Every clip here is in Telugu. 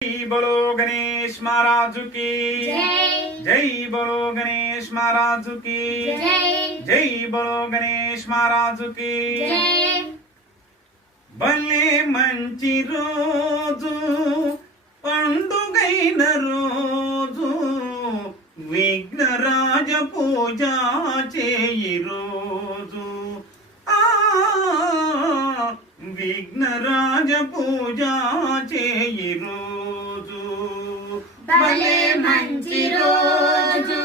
जय बोलो गणेश महाराज की जय बोलो गणेश महाराज की जय बोलो गणेश महाराज की भले मंची रोजु पंडुगैन रोजु विघ्नराज पूजा चेयि रोजु विघ्नराज पूजा चेयि रोजु भले मंची रोजु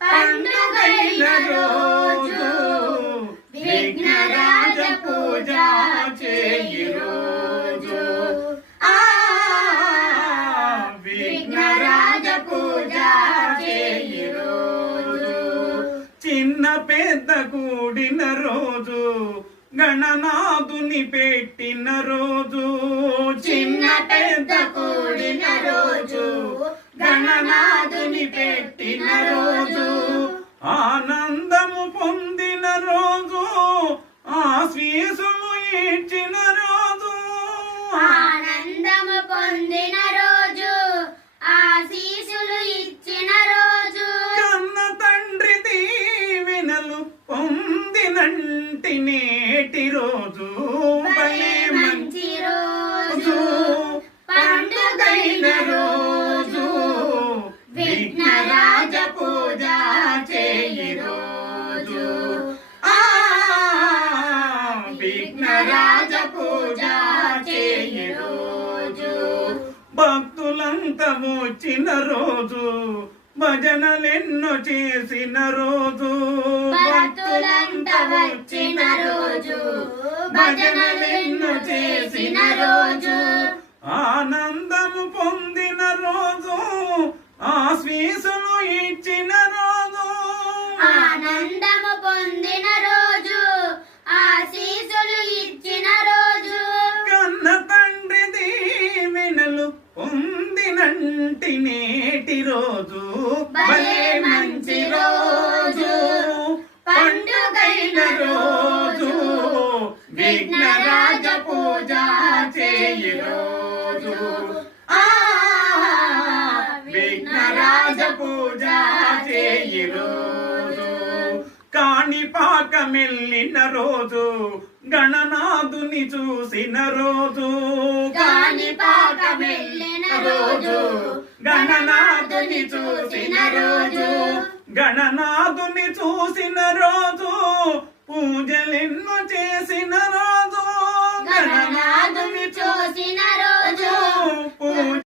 पंडुगैन रोजु विघ्नराज पूजा चेयि रोजु विघ्नराज पूजा चेयि रोजु చిన్న పెద్ద కూడిన రోజు గణనాథుని పెట్టిన రోజు చిన్న పెద్ద కూడిన రోజు గణనాథుని పెట్టిన రోజు ఆనందము పొందిన రోజు ఆశీస్సులు ఇచ్చిన రోజు ఆనందము పొందిన రోజు ఆశీస్సులు ఇచ్చిన రోజు కన్న తండ్రి దీవెనలు పొందినంటి నేటి రోజు భలే మంచి రోజు పండుగైన రోజు విఘ్నరాజ పూజ చేయి రోజు విఘ్నరాజ పూజ చేయి రోజు భక్తులంతా వచ్చిన రోజు భజనలెన్నో చేసిన రోజు భక్తులంతా వచ్చిన రోజు భజనలెన్నో చేసిన రోజు ఆనందము పొందిన రోజు ఆశీస్సులు ఇచ్చిన రోజు ఆనందము పొందిన రోజు ఆశీస్సులు ఇచ్చిన రోజు కన్న తండ్రి దీవెనలు పొందినంటి నేటి రోజు భలే మంచి రోజు పండుగైన రోజు విఘ్నరాజ పూజ చేయి రోజు విఘ్నరాజ పూజ చేయి రోజు కాణిపాక మెల్లిన రోజు గణనాథుని చూసిన రోజు కాణిపాక వెళ్ళిన రోజు గణనాథుని చూసిన రోజు గణనాథుని చూసిన రోజు